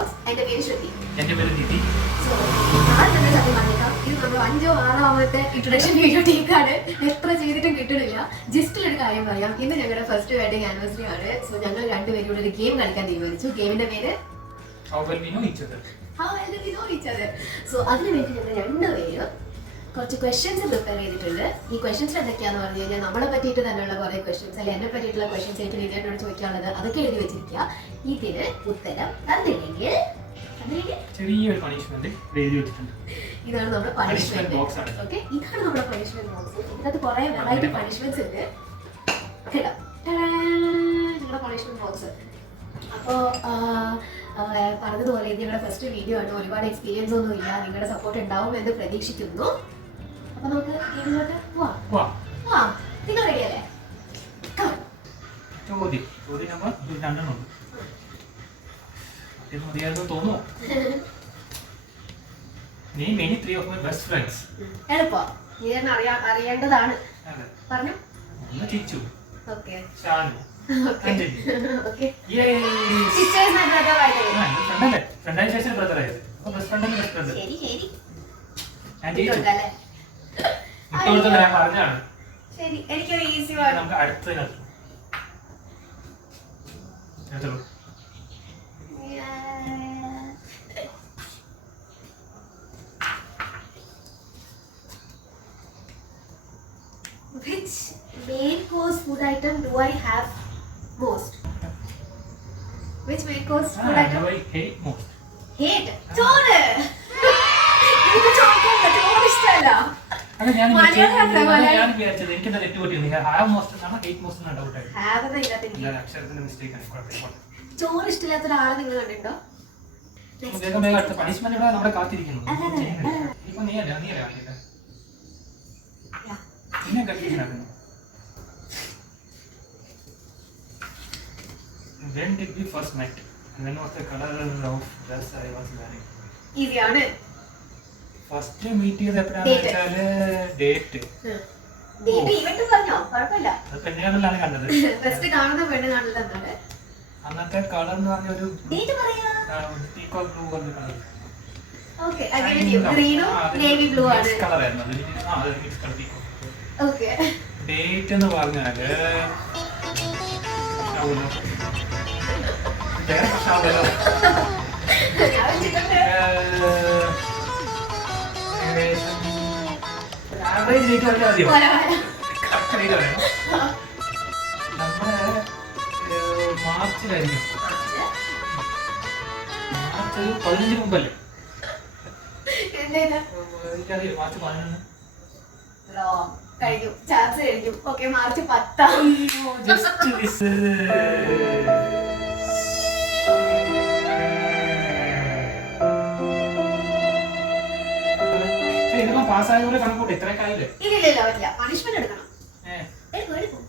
Vlogs. എൻ്റെ പേര് ശ്രുതി. എൻ്റെ പേര് നിധി. സോ ആദ്യം തന്നെ സത്യം പറഞ്ഞേക്കാം, ഇത് നമ്മൾ 5 or 6 ഇൻട്രൊഡക്ഷൻ വീഡിയോ ടേക്കാണ്. എത്ര ചെയ്തിട്ടും കിട്ടണില്ല. ജസ്റ്റ് ഒരു കാര്യം പറയാം, ഇന്ന് ഞങ്ങളുടെ ഫസ്റ്റ് വെഡിങ് ആനിവേഴ്സറി ആണ്. സോ ഞങ്ങൾ രണ്ടുപേരും കൂടെ ഒരു ഗെയിം കളിക്കാൻ തീരുമാനിച്ചു. ഗെയിമിന്റെ പേര് How well we know each other. So അതിനുവേണ്ടി ഞങ്ങൾ രണ്ടുപേരും കുറച്ച് ക്വസ്റ്റ്യൻസ് പ്രിപ്പയർ ചെയ്തിട്ടുണ്ട്. ഈ ക്വസ്റ്റ്യൻസ് എന്തൊക്കെയാന്ന് പറഞ്ഞു കഴിഞ്ഞാൽ നമ്മളെ പറ്റിയിട്ട് തന്നെയുള്ള കുറേ ക്വസ്റ്റ്യൻസ്, അല്ലെങ്കിൽ എന്നെ പറ്റിയിട്ടുള്ള ക്വസ്റ്റ്യൻസ് ആയിട്ട് നിന്നോട് ചോദിക്കാനുള്ളത് അതൊക്കെ എഴുതി വെച്ചിരിക്കുക. ഇതിന് ഉത്തരം തന്നില്ലെങ്കിൽ ചെറിയൊരു പണിഷ്മെന്റ് എഴുതി വെച്ചിട്ടുണ്ട്. ഇതാണ് നമ്മുടെ പണിഷ്മെന്റ് ബോക്സ്. ഓക്കെ, ഇതാണ് നമ്മുടെ പണിഷ്മെന്റ് ബോക്സ്. ഇതിനകത്ത് കുറേ വെറൈറ്റി പണിഷ്മെന്റ്സ് ഉണ്ട് കേട്ടോ. നിങ്ങളുടെ പണിഷ്മെന്റ് ബോക്സ്. അപ്പോൾ പറഞ്ഞതുപോലെ ഇത് ഞങ്ങളുടെ ഫസ്റ്റ് വീഡിയോ ആണ്. ഒരുപാട് എക്സ്പീരിയൻസ് ഒന്നും ഇല്ല. നിങ്ങളുടെ സപ്പോർട്ട് ഉണ്ടാവും എന്ന് പ്രതീക്ഷിക്കുന്നു. അപ്പൊ നമുക്ക് ഗെയിമിലോട്ട് പോവാം. നിങ്ങൾ റെഡിയല്ലേ? ചോദ്യം നമ്പർ 2 മതിയായിരുന്നു തോന്നുന്നു. Name any 3 of my best friends. എളുപ്പം, നീ തന്നെ അറിയേണ്ടതാണ്. പറഞ്ഞു. ഒന്ന് ചിച്ചു, ഓക്കെ, ഷാനു, അഞ്ജലി. ഓക്കെ, യേ സിസ്റ്റേഴ്സ് ആൻഡ് ബ്രദർ ആയിട്ട്. ഫ്രണ്ടല്ലേ, ഫ്രണ്ടായി ശേഷം ബ്രദർ ആയത്. അപ്പോൾ ബെസ്റ്റ് ഫ്രണ്ട് ബെസ്റ്റ് ഫ്രണ്ട്. ശരി ശരി. ഞാൻ ചിച്ചു. ഇട്ടുണ്ടല്ലേ? ഇട്ടുകൊടുത്ത ഞാൻ പറഞ്ഞാണ്. ശരി, എനിക്കൊരു ഈസി ആണ്. നമുക്ക് അടുത്തതിനകത്ത് എടുത്തോളൂ. Which main course food item do I have most? Which main course food item? I hate most. Hate? ചോറ്. എനിക്ക് ചോറ് ഇഷ്ടമല്ല. അല്ല, ഞാൻ മലയാളം വിചാരിച്ചത് എനിക്ക് തെറ്റ് പറ്റിയിരുന്നു. ഹാവ് മോസ്റ്റ് എന്നാണ് ഹേറ്റ് മോസ്റ്റ് എന്നാണ് ഡൗട്ട് ആയത്. ഹാവ് എന്ന ഇല്ലാത്ത അക്ഷരത്തിന്റെ മിസ്റ്റേക്ക് ആണ്. കുഴപ്പമില്ല. ചോറ് ഇഷ്ടമില്ലാത്ത ഒരാളെ നിങ്ങൾ കണ്ടിട്ടുണ്ടോ? വേഗം വേഗം അടുത്ത പണിഷ്മെന്റ് ഇവിടെ നമ്മളെ കാത്തിരിക്കുന്നു. ഇപ്പൊ നീയല്ലേ നിന്നെ കണ്ടിരിക്കുന്നു. When did we first met? And when was the color of dress I was wearing? Easy ആണ്. ഫസ്റ്റ് മീറ്റ് ചെയ്ത് എപ്പോഴാണെന്ന് വെച്ചാല് ഡേറ്റ്. ഡേറ്റ് ഇവന്റ് പറഞ്ഞോ? കുഴപ്പമില്ല. അത് പെണ്ണുകാണലാണ് കണ്ടത്. ഫസ്റ്റ് കാണുന്ന പെണ്ണ് കാണുന്നത് എന്താണ്? അന്നത്തെ കളർ എന്ന് പറഞ്ഞ ഒരു ഡേറ്റ് പറയാ. Peacock blue colour colour. Okay, അങ്ങനെ ഗ്രീനും നേവി ബ്ലൂ ആണ്. കളർ ആയിരുന്നു അത്. അത് mix colour peacock. Okay, date എന്ന് പറഞ്ഞാല് ആവറേജ് ഡേറ്റ് പറഞ്ഞാൽ മതിയോ? കറക്റ്റ് ഡേറ്റ് പറയണം. നമ്മുടെ മാർച്ചിലായിരിക്കും. മാർച്ച് 15 മുമ്പല്ലേ? എനിക്കറിയാം, മാർച്ച് 11. കഴിഞ്ഞു, ചാർജ് കഴിഞ്ഞു. Okay, March 10. ഇതിപ്പോ പാസ്സായ പോലെ കണക്കൂട്ടെ. ഇത്രയൊക്കെ ആയില്ലേ? ഇല്ല, പറ്റില്ല. പണിഷ്മെന്റ് എടുക്കണം. എടുക്കും.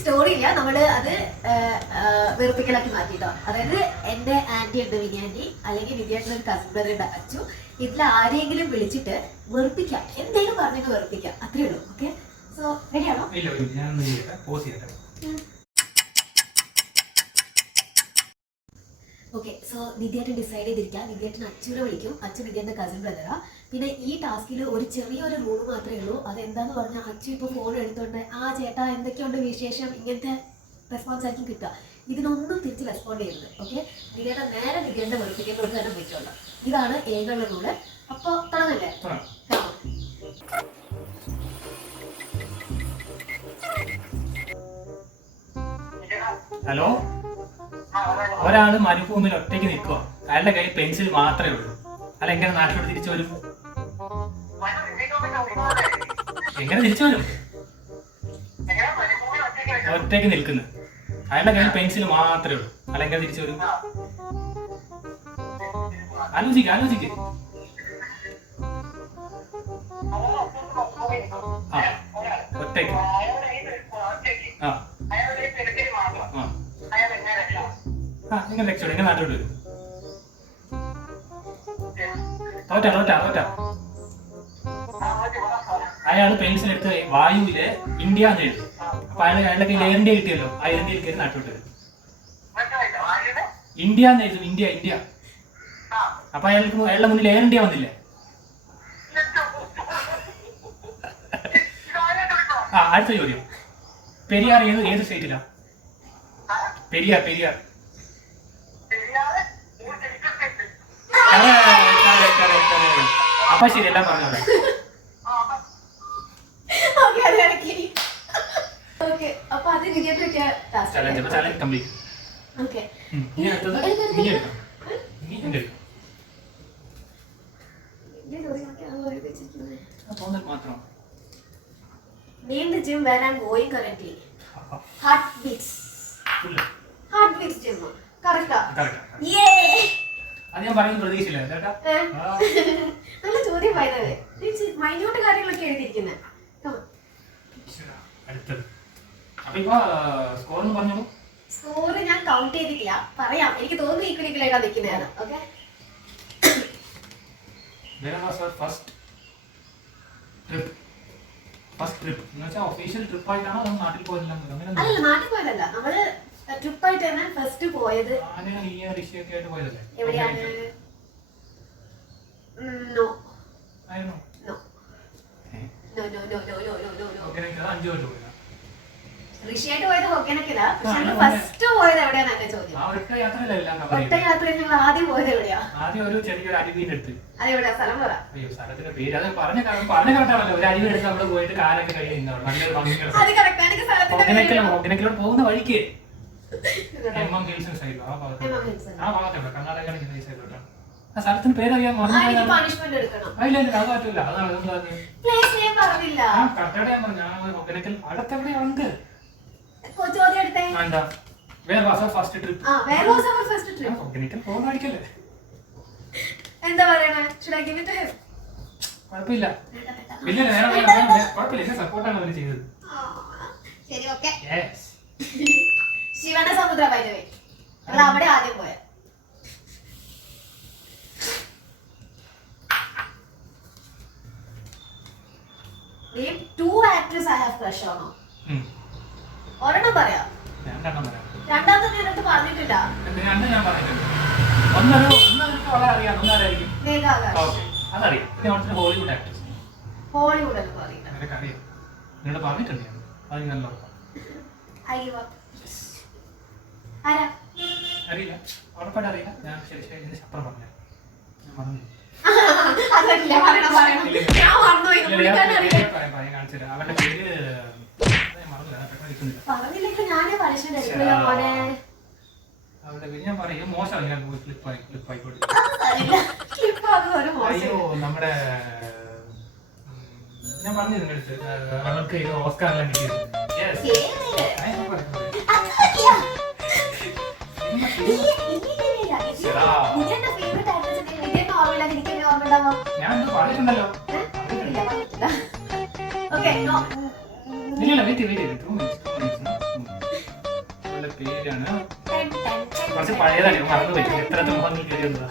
സ്റ്റോറി ഇല്ല, നമ്മള് അത് വെറുപ്പിക്കലാക്കി മാറ്റിട്ടോ. അതായത് എന്റെ ആന്റി ഉണ്ട് വിനയാന്റി, അല്ലെങ്കിൽ വിദ്യാർത്ഥി ഒരു കസിൻ ബ്രദർ ഉണ്ട് അച്ചു. ഇതിൽ ആരെങ്കിലും വിളിച്ചിട്ട് വെറുപ്പിക്കാം, എന്തെങ്കിലും പറഞ്ഞിട്ട് വെറുപ്പിക്കാം, അത്രേ ഉള്ളൂ. ഓക്കെ, സോ റെഡിയാണോ? ഓക്കെ, സോ വിദ്യാർത്ഥി ഡിസൈഡ് ചെയ്തിരിക്കാം. വിദ്യാർത്ഥി അച്ചുനെ വിളിക്കും. അച്ചു വിദ്യാർത്ഥി കസിൻ ബ്രദറാ. പിന്നെ ഈ ടാസ്കിൽ ഒരു ചെറിയൊരു റൂൾ മാത്രമേ ഉള്ളൂ. അതെന്താന്ന് പറഞ്ഞാൽ അച്ചു ഇപ്പോൾ ഫോൺ എടുത്തോണ്ട് ആ ചേട്ടാ എന്തൊക്കെയുണ്ട് വിശേഷം, ഇങ്ങനത്തെ റെസ്പോൺസ് ആയിരിക്കും കിട്ടുക. ഇതിനൊന്നും തിരിച്ച് റെസ്പോണ്ട് ചെയ്യരുത്. ഓക്കെ, വിദ്യാർത്ഥി നേരെ വിദ്യാർത്ഥി വെറുപ്പിക്കേണ്ട ഒരു തന്നെ പറ്റുള്ളൂ. ഇതാണ് ഏകളുടെ റൂള്. അപ്പോൾ തുടങ്ങല്ലേ? ഹലോ, ഒരാള് മരുഭൂമിയിൽ ഒറ്റയ്ക്ക് നിൽക്കുക. അയാളുടെ കയ്യിൽ പെൻസിൽ മാത്രമേ ഉള്ളൂ. അല്ല, എങ്ങനെ നാട്ടിലോട്ട് തിരിച്ചു വരും? എങ്ങനെ തിരിച്ചു വരും? ഒറ്റയ്ക്ക് നിൽക്കുന്നു, അയാളുടെ കയ്യിൽ പെൻസിൽ മാത്രമേ ഉള്ളൂ. അല്ല, എങ്ങനെ തിരിച്ചു വരും? ആലോചിക്ക്. ഒറ്റയ്ക്ക്. നിങ്ങൾ രക്ഷപ്പെടും. എങ്ങനെ നാട്ടിലോട്ട് വരും? തോറ്റ അയാൾ പെൻസിൽ എടുത്ത് വായുവില് ഇന്ത്യ എന്ന് എഴുതും. അപ്പൊ അയാളുടെ എയർ ഇന്ത്യ കിട്ടിയല്ലോ, ആ എയർ ഇന്ത്യയിൽ കയറി നാട്ടിലോട്ട് വരും. ഇന്ത്യ എന്നായിരുന്നു, ഇന്ത്യ ഇന്ത്യ. അപ്പൊ അയാളുടെ മുന്നിൽ എയർ ഇന്ത്യ വന്നില്ലേ? ആ അടുത്ത ചോദ്യം, പെരിയാർ ഏത് സ്റ്റേറ്റിലാ? പെരിയാർ പെരിയാർ അപ്പൊ ശരി, എല്ലാം പറഞ്ഞോളൂ. അപ്പൊ അത് വിജയത്തിൽ ചലഞ്ച് കംപ്ലീറ്റ്. ഇനി അടുത്തത് നീ എടുക്കാം. നീ എന്റെ എടുക്കാം. തോന്നൽ മാത്രം. Name the gym where I'm going currently. Heartbeats. Heartbeats gym. Correct. Yay! അത് ഞാൻ പറയുന്നത് പ്രതീക്ഷയില്ല കേട്ടാ. നല്ല ചോദ്യം പറയുന്നത്. മൈന്യൂട്ട് കാര്യങ്ങളൊക്കെ എഴുതിയിരിക്കുന്നത്. അടുത്തത്. അപ്പൊ ഇപ്പൊ സ്കോർ എന്ന് പറഞ്ഞോളൂ. സ്കോർ ഞാൻ കൗണ്ട് ചെയ്തിട്ടില്ല, പറയാം. എനിക്ക് തോന്നുന്നു ഈക്വലിക്കലായിട്ടാണ് നിൽക്കുന്നതാണ്. ഓക്കെ. ഫസ്റ്റ് ട്രിപ്പ് എന്ന് വെച്ചാൽ ഒഫീഷ്യൽ ട്രിപ്പ് ആയിട്ടാണോ അതോ നാട്ടിൽ പോയതല്ല? അല്ല, നാട്ടിൽ പോയതല്ല, നമ്മള് ട്രിപ്പ് ആയിട്ട് തന്നെ ഫസ്റ്റ് പോയത്. ഋഷിയൊക്കെ ആയിട്ട് പോയതല്ലേ? എവിടെയാണ്? നോ ആയിരുന്നു. No no no no no no no no. അഞ്ചു പേര് പോയതാ. ഋഷിയായിട്ട് പോയത് ഹൊക്കനക്കില്ല. പക്ഷെ ഫസ്റ്റ് പോയത് എവിടെയാണ് എന്റെ ചോദ്യം. ഒറ്റ യാത്രയിലല്ല. ഒറ്റ യാത്രയിൽ ഞങ്ങൾ ആദ്യം പോയത് എവിടെയാ? ആദ്യം ഒരു ചെറിയൊരു അരുവീന്റെ അടുത്ത്. അതെവിടെയാ സ്ഥലം പറ? അയ്യോ, സ്ഥലത്തിന്റെ പേര് അത് പറഞ്ഞ കറക്റ്റാണല്ലോ. ഒരു അരുവി എടുത്ത് നമ്മള് പോയിട്ട് കാലൊക്കെ കഴിഞ്ഞ് നല്ലൊരു ഹൊക്കനക്കിലോട്ട് പോകുന്ന വഴിക്ക് MM ഹിൽസ് സൈഡിലോ ആ ഭാഗത്തോട്ട് കർണാടക സൈഡിലോട്ടാണ്. ആ സ്ഥലത്തിന് പേരറിയാൻ പണിഷ്മെന്റ് എടുക്കണം. ഇല്ല അത് പറ്റില്ല. അതാണ് പ്ലേസ് നെയിം പറഞ്ഞില്ല. കറക്റ്റായിട്ട് ഞാൻ പറഞ്ഞു. ഞാൻ ഹൊക്കനക്കൽ അടുത്തെവിടെയുണ്ട് ചോദ്യം എടുത്തേ. എന്താ where was our first trip? Where was our first trip? Hogenakkal പോകുന്ന വഴിക്കല്ലേ. എന്താ പറയണേ? should I give it to him? കുഴപ്പമില്ല. ഇല്ല കുഴപ്പമില്ല. എന്നെ സപ്പോർട്ടാണ് അവര് ചെയ്തത്. ശരി, ഓക്കെ. യെസ്. ശിവന സമുദ്ര ബൈ ദ വേ. നമ്മൾ അവിടെ ആദ്യം പോയ. Name 2 actors I have crush on. ഒരെണ്ണം പറയാം. രണ്ടാമത്തെ ഞാൻ എടുത്ത് പറഞ്ഞിട്ടില്ല. ഞാൻ പറഞ്ഞിട്ടുണ്ട്. ഒന്നെനിക്ക് വളരെ അറിയാം. ഒന്നാരായിരിക്കും? അതറിയാം. പിന്നെ അവിടുത്തെ ഹോളിവുഡ് ആക്ടേഴ്സ്. ഹോളിവുഡ് എന്ന് പറയില്ല. അറിയാം. നിന്നോട് പറഞ്ഞിട്ടുണ്ട് ഞാൻ. അത് നല്ല അയ്യോ, ആരാ? അറിയില്ല. ഉറപ്പായിട്ട് അറിയില്ല. ഞാൻ ശരി ഇതിന് ശപ്പറം പറഞ്ഞു. ഞാൻ മറന്നു. അവരുടെ പേര് ഞാൻ പറയും. മോശമാണ്. ഞാൻ ക്ലിപ്പായിക്കോട്ടെ. അയ്യോ, നമ്മുടെ ഞാൻ പറഞ്ഞു നിങ്ങളുടെ അടുത്ത് അവർക്ക് ഓസ്കാറെല്ലാം കിട്ടിയത്. ഞാൻ പറഞ്ഞിട്ടുണ്ടല്ലോ. ഇല്ല വെയിറ്റ് 2 മിനിറ്റ്സ്. അവളുടെ പേരാണ് കുറച്ച് പഴയതാണ്. മറന്നുപോയി. എത്ര മുഖങ്ങൾ കയറിയതാ.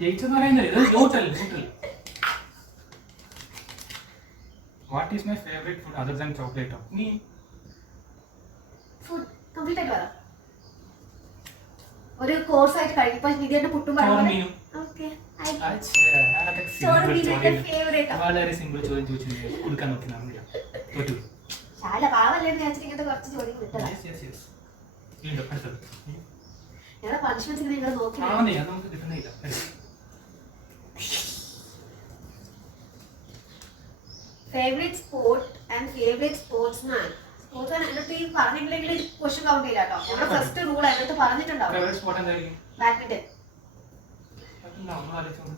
ജയിച്ചെന്ന് പറയുന്നത് ഇത് neutral. What is my favorite food other than chocolate? Me. Food. Complete ആയിട്ട് പറ. ഒരു കോഴ്സ് ആയിട്ട് കഴിക്കുമ്പോൾ നിതിയുടെ പുട്ടും പഴവും. ഓക്കേ. വളരെ സിമ്പിൾ ചോദ്യം ചോദിച്ചു കൊടുക്കാൻ നോക്കി നമ്മൾ. തോറ്റു. ശാല പാവല്ലേ എന്ന് വെച്ചിട്ട് ഇങ്ങനത്തെ കുറച്ച് ചോദ്യം വിട്ടതാ. യെസ്. വീണ്ടും അടുത്തത്. ഞങ്ങളുടെ പണിഷ്മെന്റ്സ് നിങ്ങൾ നോക്കി. ആണേ അത് നമുക്ക് കിട്ടുന്നില്ല. Favourite sport and favourite sportsman. Sportsman എന്നിട്ട് ഈ പറഞ്ഞിട്ടില്ലെങ്കിൽ ക്വസ്റ്റ്യൻ കൗണ്ട് ചെയ്യില്ല കേട്ടോ. നമ്മുടെ ഫസ്റ്റ് റൂൾ എന്നിട്ട് പറഞ്ഞിട്ടുണ്ടാവും. ഫേവറേറ്റ് സ്പോർട്ട് എന്തായിരിക്കും? Badminton. Badminton.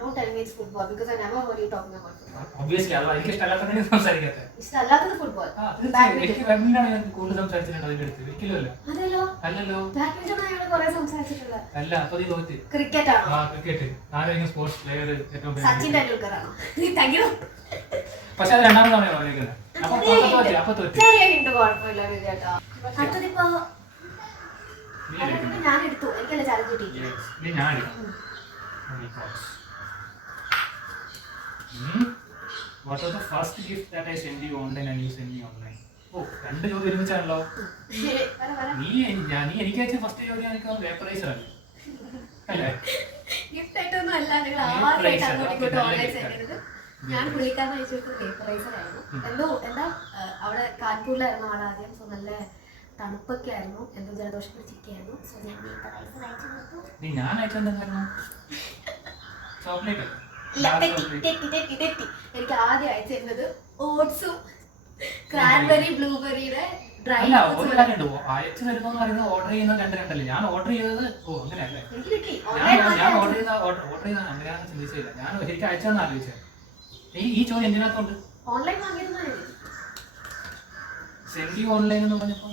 Don't tell me it's football because I never heard you talking about football. Obviously, എനിക്ക് ഇഷ്ടമല്ലാത്തതാണ് സംസാരിക്കാത്തത്. ഇഷ്ടമല്ലാത്തത് ഫുട്ബോൾ. എനിക്ക് ബാഡ്മിന്റൺ ഞാൻ കൂടുതൽ സംസാരിച്ചിട്ടുണ്ട് അതിന്റെ അടുത്ത്. ഒരിക്കലുമല്ല. അല്ലല്ലോ. ബാഡ്മിന്റൺ ഞാൻ കുറേ സംസാരിച്ചിട്ടുണ്ട്. അല്ല, അപ്പോൾ നീ തോറ്റ്. ക്രിക്കറ്റ് ആണോ? ക്രിക്കറ്റ്. ആരെങ്കിലും സ്പോർട്സ് പ്ലെയർ ഏറ്റവും സച്ചിൻ ടെണ്ടുൽക്കർ ആണോ? Thank you. പക്ഷെ അത് രണ്ടാമത് തവണയാണ് പറഞ്ഞിരിക്കുന്നത്. ചെറിയ ഹിന്റ് കുഴപ്പമില്ല ചേട്ടാ. അടുത്തതിപ്പോ ഞാൻ എടുത്തു, എനിക്കല്ലേ ചാലഞ്ച് കിട്ടി. What was the first gift that I sent you online and you sent me online? ഓ, രണ്ട് ചോദ്യം ഒരുമിച്ചാണല്ലോ. നീ എനിക്ക് അയച്ച ഫസ്റ്റ് ചോദ്യം എനിക്ക് വേപ്പറൈസർ അല്ലേ? അല്ലേ? ഗിഫ്റ്റ് ആയിട്ടൊന്നും അല്ല, നിങ്ങൾ ആദ്യമായിട്ട് അങ്ങോട്ട് ഇങ്ങോട്ട് ഓൺലൈൻ സെൻഡ് ചെയ്തത്. ഞാൻ പുള്ളിക്കാരൻ അയച്ചു കൊടുത്തത് വേപ്പറൈസർ ആയിരുന്നു. എന്താ അവിടെ കാൺപൂരിലായിരുന്നു ആൾ ആദ്യം. സോ നല്ല തണുപ്പൊക്കെ ആയിരുന്നു, എന്തോ ജലദോഷം പിടിച്ചിരിക്കുകയായിരുന്നു. സോ ഞാൻ വേപ്പറൈസർ അയച്ചു കൊടുത്തു. ഞാൻ അയച്ചെന്തായിരുന്നു? ചോക്ലേറ്റ്. എനിക്ക് ആദ്യം അയച്ചിരുന്നത് ഓട്സും ക്രാൻബെറി ബ്ലൂബെറിയുടെ ഡ്രൈ അയച്ചു തരുന്ന പറയുന്നത് ഓർഡർ ചെയ്യുന്ന രണ്ടല്ലേ. ഞാൻ ഓർഡർ ചെയ്തത് അങ്ങനെയല്ലേ? ഞാൻ ഓർഡർ ചെയ്ത അങ്ങനെയാണെന്ന് ചിന്തിച്ചില്ല. ഞാൻ ശരിക്കും അയച്ചതെന്ന് ആലോചിച്ചത്. ഈ ചോദ്യം എന്തിനകത്തുണ്ട്? ഓൺലൈൻ വാങ്ങിയതെന്നാണ് സെൻഡി ഓൺലൈൻ എന്ന് പറഞ്ഞപ്പോ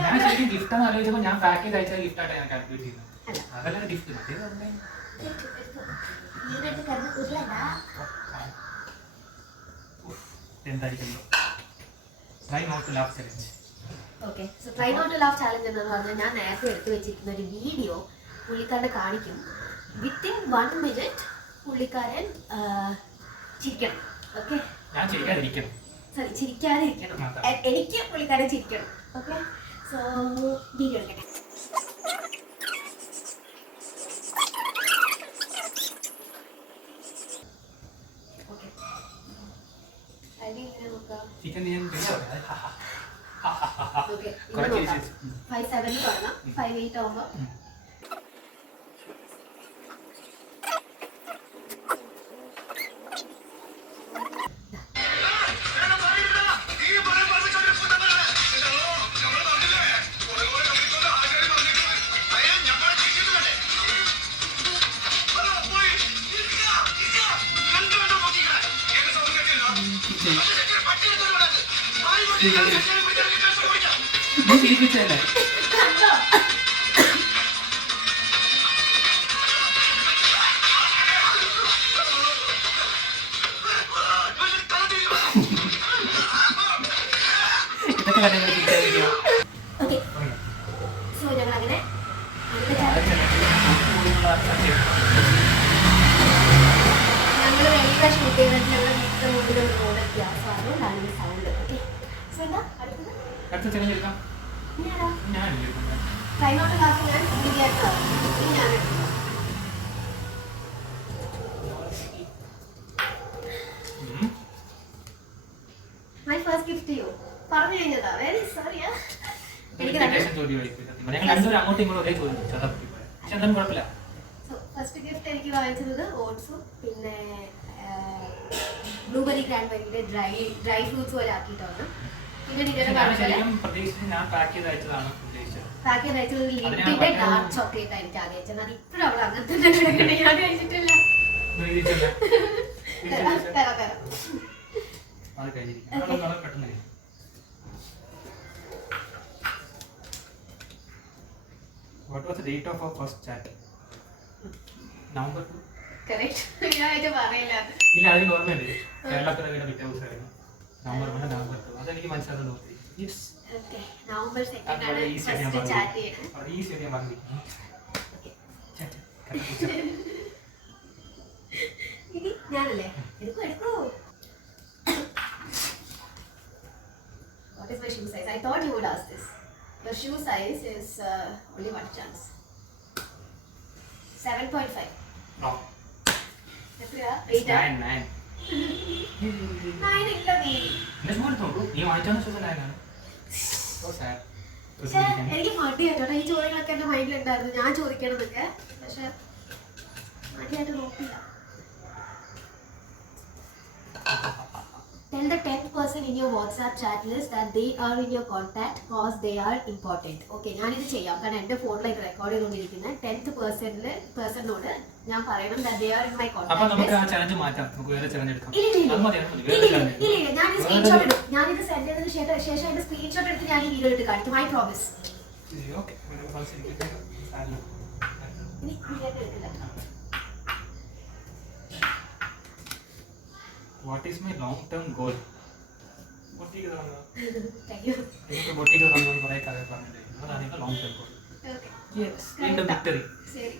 ഞാൻ ശരിക്കും ഗിഫ്റ്റ് എന്ന് ആലോചിച്ചപ്പോൾ ഞാൻ പാക്ക് ചെയ്ത് അയച്ച ഗിഫ്റ്റ് ആയിട്ട് ഞാൻ കാൽക്കുലേറ്റ് ചെയ്യുന്നത്. അതല്ല ഗിഫ്റ്റ് മറ്റേത് ഓൺലൈൻ. എന്തായിരിക്കും try not to laugh challenge. Okay, so try not to laugh challenge എന്ന് പറഞ്ഞാൽ ഞാൻ നേരത്തെ എടുത്തു വെച്ചിരിക്കുന്ന ഒരു വീഡിയോ പുള്ളിക്കാരനെ കാണിക്കും. വിത്തിൻ 1 minute പുള്ളിക്കാരൻ ചിരിക്കണം. ഓക്കെ, ഞാൻ ചിരിക്കാതിരിക്കണം. സോറി, ചിരിക്കാതിരിക്കണം. എനിക്ക് പുള്ളിക്കാരൻ ചിരിക്കണം. ഓക്കെ, സോ വീഡിയോ എടുക്കട്ടെ. ചിക്കൻ ഞാൻ ഓക്കെ, 5-7 തുടങ്ങാം. 5-8 ആവുമ്പോൾ ചിരിപ്പിച്ചല്ലേ? ഇതൊക്കെ കാര്യങ്ങൾ ചിരിക്കാതിരിക്കുക. ഓക്കെ, സോ ഞങ്ങൾ അങ്ങനെ ഞങ്ങൾ വെളിയിലെ ഷൂട്ട് ചെയ്തിട്ട് ഞങ്ങൾ വീട്ടിലെ മുമ്പിൽ റോഡ് ഗ്യാസാണ് നല്ല സൗണ്ട്. ഓക്കെ, സോ എന്താ അടുത്തത്? അടുത്ത തിരഞ്ഞെടുക്കാം. ഞാൻ ട്രൈ നോട്ട് ലാസ്റ്റ് ഞാൻ വിചാരിച്ചോ ഞാൻ my first gift to you പറഞ്ഞു കഴിഞ്ഞതാ. Very sorry. ഫസ്റ്റ് ഗിഫ്റ്റ് എനിക്ക് വാങ്ങിച്ചത് ഓട്സും പിന്നെ ബ്ലൂബെറി ക്രാൻബെറിയുടെ ഡ്രൈ ഫ്രൂട്ട്സ് പോലെ ആക്കിയിട്ടാണ്. പിന്നെ പാക്ക് ചെയ്ത് അയച്ചത് ലിറ്റിന്റെ ഡാർക്ക് ചോക്ലേറ്റ് ആയിരിക്കും ആദ്യം അയച്ചത്. അത് ഇപ്പോഴും അവിടെ അങ്ങനെ തന്നെ കിടക്കണേ, ഞാൻ കഴിച്ചിട്ടില്ല. What was the date of our first chat? November 2. Correct. ഞാൻ പറയില്ല. ഇല്ല, അതിന് ഓർമ്മയുണ്ട്. കേരളപ്പിറവിയുടെ പിറ്റേ ദിവസമായിരുന്നു. November 1, November 2. അതെനിക്ക് മനസ്സിലാകുന്നു. Yes. Okay. November 2 ആണ് ഫസ്റ്റ് ചാറ്റ് ചെയ്യുന്നത്. അത് ഈസി ആയിട്ട് ഞാൻ പറഞ്ഞിരിക്കുന്നു. ഇനി ഞാനല്ലേ എടുക്കൂ. What is my shoe size? I thought you would ask this. The shoe size is only one chance. 7.5. No. എത്രയാ? 8. 9. 9 ഇല്ല നീ. നീ വാങ്ങിച്ചാൽ ശുദ്ധനായാണ്. എനിക്ക് മടിയായിട്ടോ ഈ ചോദ്യങ്ങളൊക്കെ എന്റെ മൈൻഡിലുണ്ടായിരുന്നു, ഞാൻ ചോദിക്കണമെന്നൊക്കെ. പക്ഷെ മടിയായിട്ട് നോക്കില്ല. Tell the 10th person in your WhatsApp chat list that they are in your contact cause they are important. Okay, ഞാനിത് ചെയ്യാം കാരണം എൻ്റെ ഫോണിലേക്ക് റെക്കോർഡ് ചെയ്തുകൊണ്ടിരിക്കുന്ന 10th പേഴ്സണിനോട് ഞാൻ പറയണം that they are in my contact list. അപ്പോൾ നമുക്ക് ആ ചലഞ്ച് മാറ്റാം, നമുക്ക് വേറെ ചലഞ്ച് എടുക്കാം. ഇല്ല, ഞാനിത് സ്ക്രീൻഷോട്ട് എടുക്കും. ഞാനിത് സെൻഡ് ചെയ്തതിന് ശേഷം എൻ്റെ സ്ക്രീൻഷോട്ട് എടുത്ത് ഞാൻ ഈ വീഡിയോ ഇട്ട് കാണിക്കും. I promise. ഓക്കെ, ഇനി വീഡിയോ എടുക്കില്ല. What is my long term goal? Boutique തുടങ്ങുക. Thank you. നിങ്ങൾക്ക് ബൊട്ടീക്ക് തുടങ്ങുന്നത് കുറേ കാര്യം പറഞ്ഞിട്ടുണ്ടായിരുന്നു. അതാണ് നിങ്ങൾ ലോങ് ടേം ഗോൾ. യെസ്, എൻ്റെ വിക്ടറി. ശരി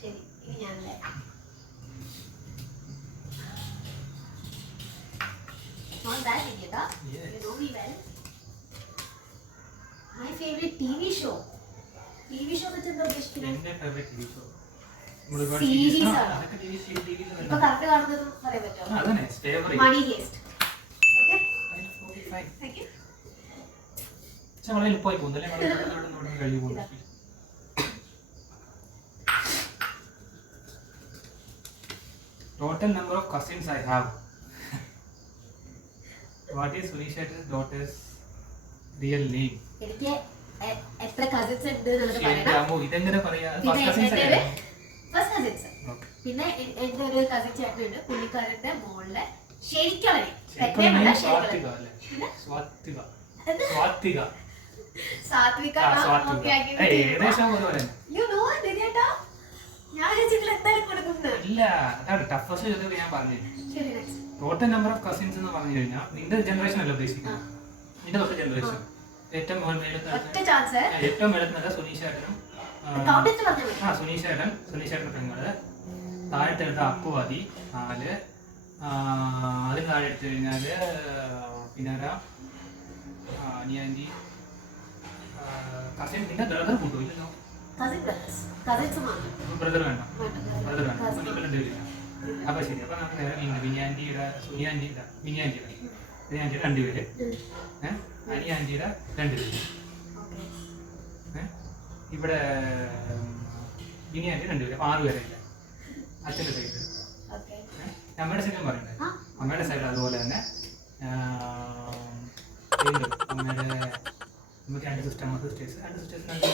ശരി, ഇനി ഞാനല്ലേ. Not that idiot, huh? Yes. You know me well. My favorite TV show. TV show വെച്ച് എന്താ ഉദ്ദേശിക്കുന്നത്? എൻ്റെ ഫേവറേറ്റ് ടി വി ഷോ. നമ്മൾ ഒരുപാട് Series series ആണ്. അതൊക്കെ ടി വി ഇപ്പൊ കറക്റ്റ് കാണുന്നത് പറയാൻ പറ്റുമോ? അതന്നെ favourite. Money heist. Okay, 45. Thank you. പക്ഷെ വളരെ എളുപ്പമായി പോകുന്നല്ലേ, വളരെ ഇവിടെ കഴിഞ്ഞു പോകുന്നു. Total number of cousins I have. What is Sunisha's daughter's real name? എനിക്ക് എത്ര കസിൻസ് ഉണ്ട് എന്നുള്ളത് ശരി, പറയണം. അമ്മോ, ഇതെങ്ങനെ പറയാ? പിന്നെ ഫസ്റ്റ് കസിൻസ് എൻ്റെ അല്ലേ? First cousins. ഓക്കേ. പിന്നെ എന്റെ ഒരു കസിൻ ചേട്ടനുണ്ട്, പുള്ളിക്കാരന്റെ മോളിലെ ശരിക്കുള്ള ശരിക്കും name സ്വാതിക അല്ലേ? സ്വാതിക. സ്വാതിക. സാത്വിക. സ്വാതിക. ഏകദേശം ഒരുപോലെ. യു നോ ദിനേട്ടാ, ഞാൻ ചേച്ചിക്ക് എന്തായാലും കൊടുക്കുന്നത്. ഇല്ല, അതാണ് ടഫസ്റ്റ് ചോദ്യം ഞാൻ പറഞ്ഞത്. ശരി, next. Total number of cousins എന്ന് പറഞ്ഞു കഴിഞ്ഞാൽ നിന്റെ ജനറേഷൻ അല്ല ഉദ്ദേശിക്കുന്നത്, നിന്റെ തൊട്ട് ജനറേഷൻ. ഏറ്റവും ഒറ്റ ചാൻസ്. ഏറ്റവും മേലത്തുനിന്നല്ല സുനീഷേട്ടനും, കൗണ്ടിച്ച് പറഞ്ഞു മതി. സുനീഷേട്ടൻ്റെ പെങ്ങള്, താഴത്തെ എടുത്ത അപ്പുവാദി 4, അതിന് താഴെ എടുത്തു കഴിഞ്ഞാല് പിന്നെ അനിയാൻറ്റി, കസിൻ. പിന്നെ ബ്രദർ കൂട്ടും ഇല്ലല്ലോ? കസിൻസ് മാത്രം. ബ്രദർ വേണ്ട, ബ്രദർ വേണ്ട, നിങ്ങൾ രണ്ടുപേരില്ല. അപ്പൊ ശരി, അപ്പൊ നമുക്ക് വിനിയാൻറ്റിയുടെ സുനിയാൻറ്റിയുടെ വിനിയാൻറ്റിയുടെ 2 പേര്, അനിയാൻറ്റിയുടെ 2 പേര്, ഇവിടെ വിനിയാൻറ്റി 2 പേര്, 6 പേരല്ല അച്ഛൻ്റെ സൈഡ്. അമ്മയുടെ സൈഡും പറയണ്ടേ? അമ്മയുടെ സൈഡ് അതുപോലെ തന്നെ അമ്മയുടെ നമുക്ക് 2 സിസ്റ്റേഴ്സ്, 2 പേര്,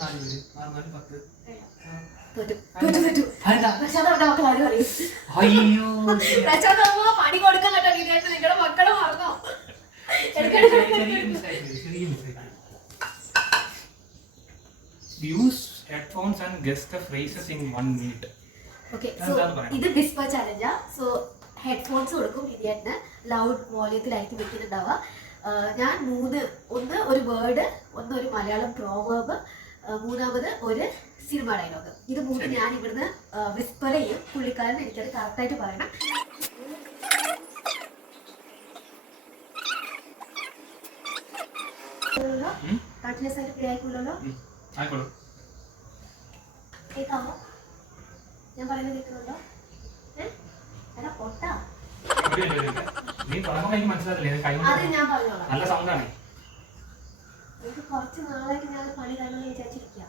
4 പേര്, 6 പേര്, 10. അയ്യോ, പണി കൊടുക്കാൻ കേട്ടോ വിനേട്ട, നിങ്ങളുടെ മക്കളെ മറന്നോ? Use headphones and guess the phrases in 1 minute. Okay, so ഇത് വിസ്പർ ചാലഞ്ചാ. സോ ഹെഡ്ഫോൺസ് കൊടുക്കും വിനേട്ടന്, ലൗഡ് വോളിയത്തിലായിരിക്കും വെക്കുന്നുണ്ടാവുക. ഞാൻ 3, ഒന്ന് ഒരു വേർഡ്, ഒന്ന് ഒരു മലയാളം പ്രോവേർബ്, മൂന്നാമത് ഒരു സിനിമ ഡയലോഗ്. ഇത് 3 ഞാൻ ഇവിടുന്ന് വിസ്പർ ചെയ്യും. പുള്ളിക്കാരൻ എനിക്കത് കറക്റ്റായിട്ട് പറയണം. കണ്ടിന്യൂസ് ആയിട്ട് പ്ലേ ആയിക്കൊള്ളല്ലോ. കേൾക്കാമോ? ഞാൻ പറയുന്നത് കേൾക്കുന്നുണ്ടോ? എടാ പൊട്ടാ, അത് ഞാൻ പറഞ്ഞോളാം. നല്ല സൗണ്ടാണ്. എനിക്ക് കുറച്ച് നാളായിട്ട് ഞാൻ പണി തരണമെന്ന് വിചാരിച്ചിരിക്കുക.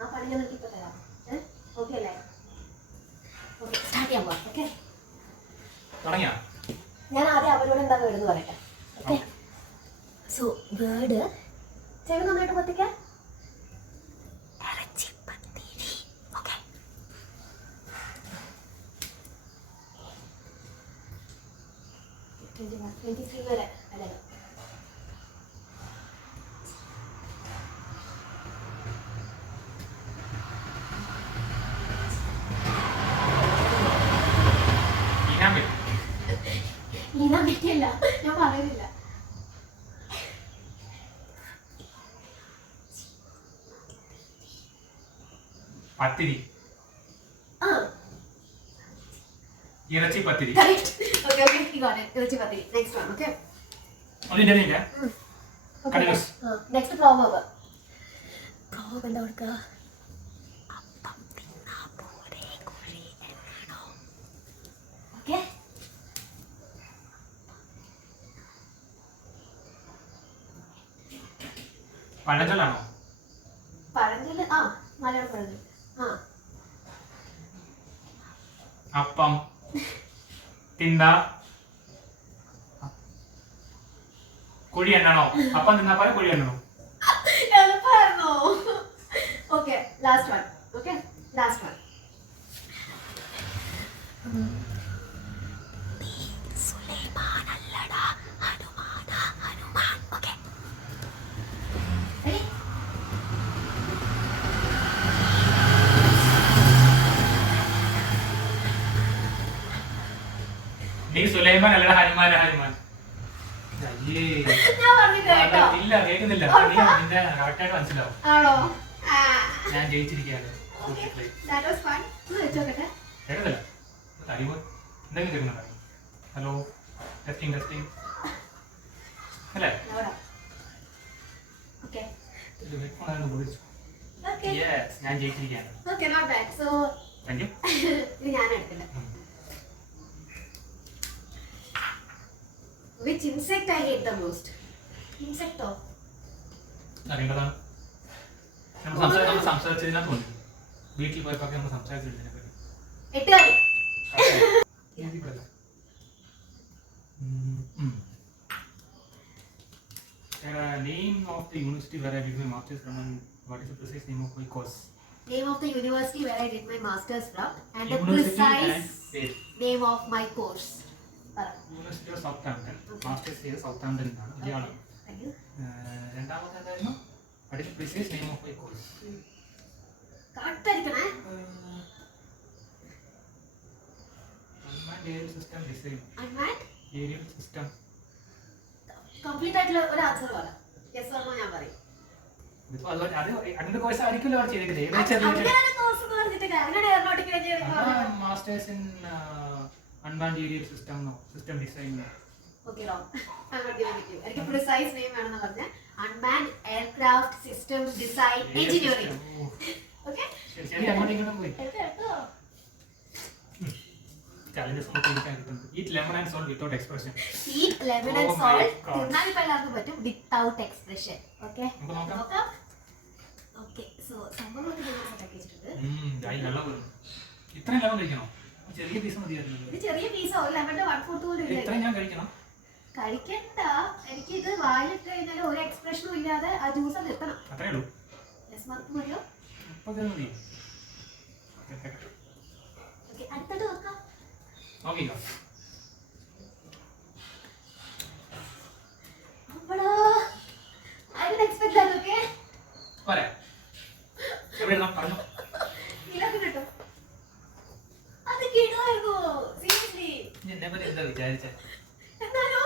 ആ പണി ഞാൻ എനിക്ക് ഇപ്പൊ തരാം. ഓക്കെ അല്ലേ? ഓക്കെ, സ്റ്റാർട്ട് ചെയ്യാൻ പോവാം. ഓക്കെ, ഞാൻ ആദ്യം അവരോട് എന്താ വേർഡ് എന്ന് പറയട്ടെ. ഓക്കെ, സോ വേർഡ് ചെവി നന്നായിട്ട് പൊത്തിക്കാം. ഓക്കെ, 23 വരെ അല്ലേ? ഇതാ പറ്റില്ല, ഞാൻ പറയുന്നില്ല. പത്തിരി, ഇറച്ചി പത്തിരി. Okay, you got it. ഇറച്ചി പത്തിരി. Next one, okay? Next proverb. Proverb എന്താ കൊടുക്കുക? അപ്പം തിന്നാ പോരെ കുഴി എന്നാണോ? Okay? പഴഞ്ചൊല്ലാണോ? പഴഞ്ചൊല്ല്, മലയാളം പഴഞ്ചൊല്ല്. അപ്പം തിന്ന കുഴി എണ്ണണോ? അപ്പം തിന്നാ പോലെ കുഴി എണ്ണണോ? എളുപ്പമായിരുന്നോ? Okay, last one. Okay, last one. സുലൈമാനല്ലടാ ഹനുമാന ഹനുമാൻ. Okay, ready? സുലൈമാൻ അല്ലടാ, ഹനുമാൻ ഹനുമാൻ. അയ്യേ. ഞാൻ പറഞ്ഞിട്ട് കേട്ടോ. ഇല്ല കേൾക്കുന്നില്ല. നീ നിന്റെ കറക്റ്റായിട്ട് മനസ്സിലാവും. ആണോ? ഞാൻ ജയിച്ചിരിക്കുകയാണ്. That was fun. വെച്ചോക്കട്ടെ. കേൾക്കുന്നില്ല. അറിവ് എന്തെങ്കിലും കേൾക്കുന്നുണ്ടോ? ഹലോ, ടെസ്റ്റിംഗ് ടെസ്റ്റിംഗ് അല്ലേ? Okay. Okay. Yes, ഞാൻ ജയിച്ചിരിക്കുകയാണ്. Okay, not bad. So, thank you. ഇത് ഞാൻ എടുക്കില്ല. Which insect I hate the most? Insect or? അറിയേണ്ടതാണ്. നമ്മൾ സംസാരിച്ചതിനകത്ത് തോന്നി. വീട്ടിൽ പോയപ്പോൾ നമ്മൾ സംസാരിച്ചതിനെ പറ്റി. 8 കാര്യം. Name of the university where I did my master's from and what is the precise name of my course? Name of the university where I did my master's from and the University precise name of my course. University of Southampton. Masters here Southampton ആണ്. Malayalam. Thank you. രണ്ടാമത്തെ എന്തായിരുന്നു? What is the precise name of my course? Correct ആയിരിക്കണേ. Unmanned aerial system design. Unmanned? Aerial system. Complete ആയിട്ടുള്ള ഒരു answer പറ. Yes or no ഞാൻ പറയും. അതിന്റെ course ആയിരിക്കുമല്ലോ അവിടെ ചെയ്തിട്ടില്ലേ? Masters in unmanned aerial system system design. Okay, wrong. I'm not giving it to you. എനിക്ക് precise name വേണമെന്ന് പറഞ്ഞ unmanned aircraft system design engineering. Okay? ശരി അങ്ങോട്ട് ഇങ്ങോട്ട് പോയി. ചാലഞ്ചസ് ഒക്കെ കിട്ടുന്നുണ്ട്. Eat lemon and salt without expression. Eat lemon and salt തിന്നാൽ ഇപ്പോൾ എല്ലാവർക്കും പറ്റും without expression. Okay? നോക്കാം. Okay. So സംഭവം ഒക്കെ സെറ്റാക്കി വെച്ചിട്ടുണ്ട്. വെള്ളം വരും. ഇത്രയും ലെമൺ കഴിക്കണോ? ചെറിയ പീസ് മതിയായിരുന്നു. ഇത് ചെറിയ പീസോ ലെമണിന്റെ 1/4 പോലും ഇല്ല. ഇത്രയും ഞാൻ കഴിക്കണം. കഴിക്കണ്ട. എനിക്ക് ഇത് വായിലിട്ട് കഴിഞ്ഞാൽ ഒരു എക്സ്പ്രഷനും ഇല്ലാതെ ആ ജ്യൂസ് നിർത്തണം. അത്രേ ഉള്ളൂ. യെസ് മാർക്ക് മതിയോ? അപ്പോൾ മതി. ഓക്കേ അടുത്തത് നോക്കാം. നോക്കിക്കോ. അപ്പടാ I didn't expect that. Okay? പോരെ. എവിടെ പറഞ്ഞു? ഇതൊക്കെ കിട്ടും. അത് കിട്ടുമായിരുന്നു. സീരിയസ്ലി. ഞാൻ നെവർ എന്താ വിചാരിച്ചേ? എന്നാലോ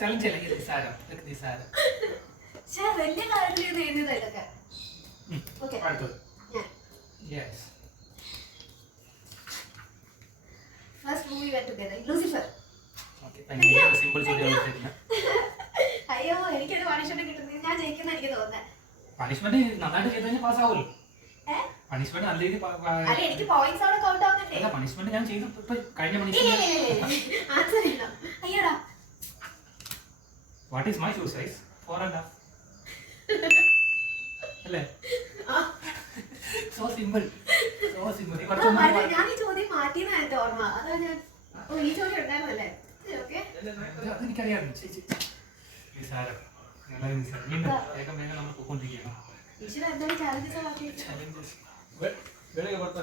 ചലഞ്ച് അല്ല ഇത് നിസാരം. ഇതൊക്കെ നിസാരം. ശേ വലിയ കാര്യത്തിൽ ഇത് എഴുതിയതാ ഇതൊക്കെ. ഓക്കേ. അടുത്തത്. Yes. First movie went together. Lucifer. Okay. ഭയങ്കര സിമ്പിൾ ചോദ്യം. അയ്യോ എനിക്കൊരു പണിഷ്മെന്റ് കിട്ടുന്നത് ഞാൻ ജയിക്കുന്ന എനിക്ക് തോന്നുന്നത്. പണിഷ്മെന്റ് നന്നായിട്ട് ചെയ്ത് കഴിഞ്ഞാൽ പാസ് ആവുമല്ലോ. പണിഷ്മെന്റ് നല്ല രീതിയിൽ അല്ല എനിക്ക് പോയിന്റ്സ് അവിടെ കൗണ്ട് ആവുന്നുണ്ട്. അല്ല പണിഷ്മെന്റ് ഞാൻ ചെയ്തു ഇപ്പൊ കഴിഞ്ഞ പണിഷ്മെന്റ് ആൻസർ ഇല്ല. അയ്യടാ. What is my shoe size? 4.5. അല്ലേ? So simple. So simple. ഞാൻ ഈ ചോദ്യം മാറ്റിയെന്നാ എന്റെ ഓർമ്മ. അതാ ഞാൻ ഈ ചോദ്യം ഉണ്ടായിരുന്നല്ലേ? ഓക്കെ. അതെനിക്കറിയാം. നിസാരം. വേഗം വേഗം നമ്മൾ പോയിക്കൊണ്ടിരിക്കുകയാണ്. ഈശ്വര എന്താണ് ചാലഞ്ചസ് ആക്കിയത്? Challenges.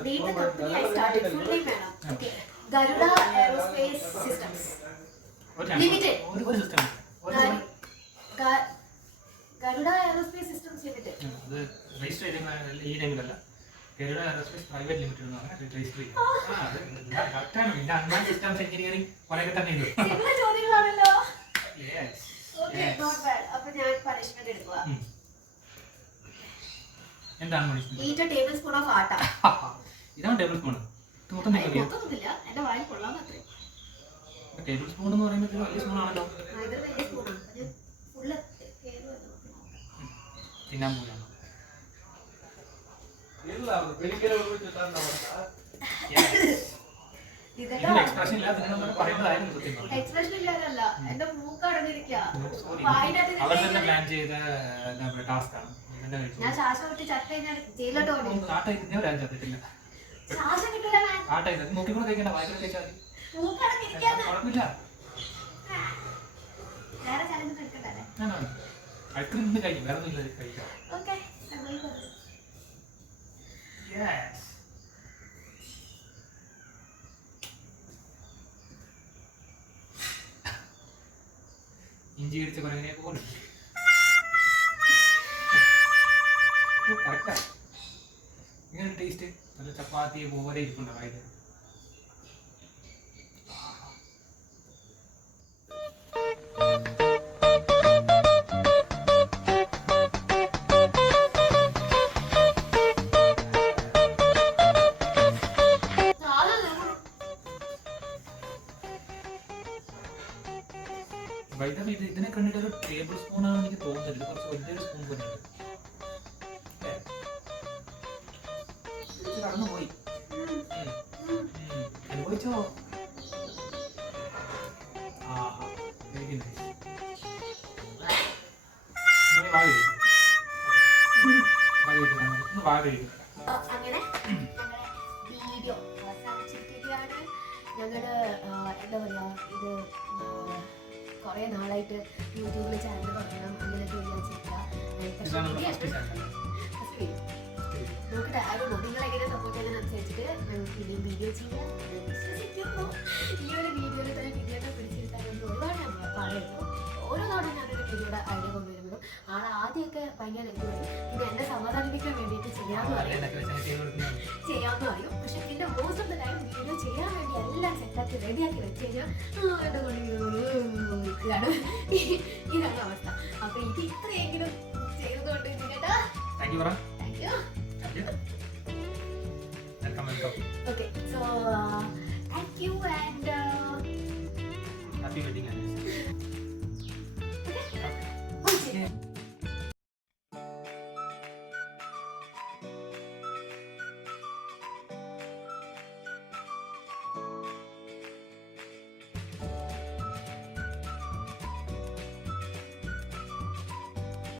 Name the company I started. Full name വേണം. Okay. Garuda Aerospace Systems Limited. ഒരു system. Garuda Aerospace Systems Limited. അത് രജിസ്റ്റർ ചെയ്തിരുന്ന ഈ നെയിമിലല്ല. Garuda Aerospace Private Limited എന്ന് പറഞ്ഞാൽ രജിസ്റ്റർ ചെയ്യും. അത് കറക്റ്റാണ്. പിന്നെ അൺമാൻ സിസ്റ്റംസ് എഞ്ചിനീയറിംഗ് കുറേയൊക്കെ തന്നെ ചെയ്തു. സിമ്പിൾ ചോദ്യങ്ങളാണല്ലോ. Yes. Okay, not bad. അപ്പോൾ ഞാൻ പണിഷ്മെന്റ് എടുക്കുക. എന്താണ് punishment? Eat a tablespoon of atta. ഇതാണ് ടേബിൾ സ്പൂൺ. ഇത് മൊത്തം നിൽക്കില്ല. മൊത്തമൊന്നുമില്ല. എൻ്റെ വായിൽ കൊള്ളാന്ന് അത്രേ. ടേബിൾ സ്പൂൺ എന്ന് പറയുമ്പോൾ ഇത് വലിയ സ്പൂൺ ആണല്ലോ. ഇത് വലിയ സ്പൂണാണ്. അത് ഫുള്ള് കേറുമല്ലോ. തിന്നാൻ പോലെയാണ്. എക്സ്പ്രഷൻ ഇല്ല നിങ്ങൾ പറയുന്നതായിരുന്നു സത്യം പറഞ്ഞു. എക്സ്പ്രഷൻ ഇല്ലാതല്ല എന്റെ മൂക്ക് അടഞ്ഞിരിക്കുക. അവർ തന്നെ പ്ലാൻ ചെയ്ത ടാസ്ക് ആണ്. ഞാൻ ശ്വാസം വിട്ട് ചത്ത കഴിഞ്ഞാൽ ജയിലോട്ട് പോകണം. ശ്വാസം കിട്ടില്ല. നോക്കിക്കൂടെ കഴിക്കണ്ട. വായിക്കൂടെ കഴിച്ചാൽ മതി. മൂക്ക് അടഞ്ഞിരിക്കാന്ന്. കുഴപ്പമില്ല. വേറെ ചലഞ്ച് എടുക്കണ്ടല്ലേ? ഐസ്ക്രീം ഇന്ന് കഴിക്കും. വേറെ ഒന്നും ഇല്ല കഴിക്കാം. ഓക്കെ. ഇഞ്ചി ഇടിച്ച കുറേ പോലെ കറക്റ്റാ. ഇങ്ങനെ ടേസ്റ്റ് നല്ല ചപ്പാത്തി പോലെ ഇരിപ്പുണ്ട് വായിൽ. ടേബിൾ സ്പൂൺ ആണെന്ന് എനിക്ക് തോന്നുന്നില്ല, കുറച്ച് വലിയൊരു സ്പൂൺ പോലെ ഉണ്ട്. കടന്നുപോയി. അനുഭവിച്ചോ? Very nice. അങ്ങനെ വീഡിയോ അവസാനിച്ചിരിക്കുകയാണ്. ഞങ്ങള് എന്താ പറയാ, ഇത് കുറെ നാളായിട്ട് യൂട്യൂബിൽ ചാനൽ തുടങ്ങണം അങ്ങനെയൊക്കെ വിചാരിച്ചിരിക്കുക. നോക്കട്ടെ, ആരും നിങ്ങളെങ്ങനെ സപ്പോർട്ട് ചെയ്യുന്നതിനനുസരിച്ചിട്ട് ഇനിയും വീഡിയോ ചെയ്യാൻ വിശ്വസിക്കുന്നു. ഈ ഒരു വീഡിയോയിൽ തന്നെ വീഡിയോനെ പിടിച്ചെടുത്താലും ഒരുപാട് പറയുന്നു. ഓരോ തവണ ഞാനൊരു വീഡിയോയുടെ ഐഡിയ കൊണ്ടുവരുമ്പോഴും ആദ്യമൊക്കെ ഭയങ്കര നെഗറ്റീവായി. പിന്നെ എന്നെ സമാധാനിപ്പിക്കാൻ വേണ്ടിയിട്ട് ചെയ്യാമെന്ന് പറയും. പക്ഷെ പിന്നെ most of the time video ചെയ്യാൻ വേണ്ടി എല്ലാം സെറ്റാക്കി റെഡിയാക്കി വെച്ച് കഴിഞ്ഞാൽ ഇതാണ് അവസ്ഥ. അപ്പൊ ഇത് ഇത്രയെങ്കിലും ചെയ്തതുകൊണ്ട് കേട്ടോ, thank you. Okay, so thank you and happy wedding anniversary. okay.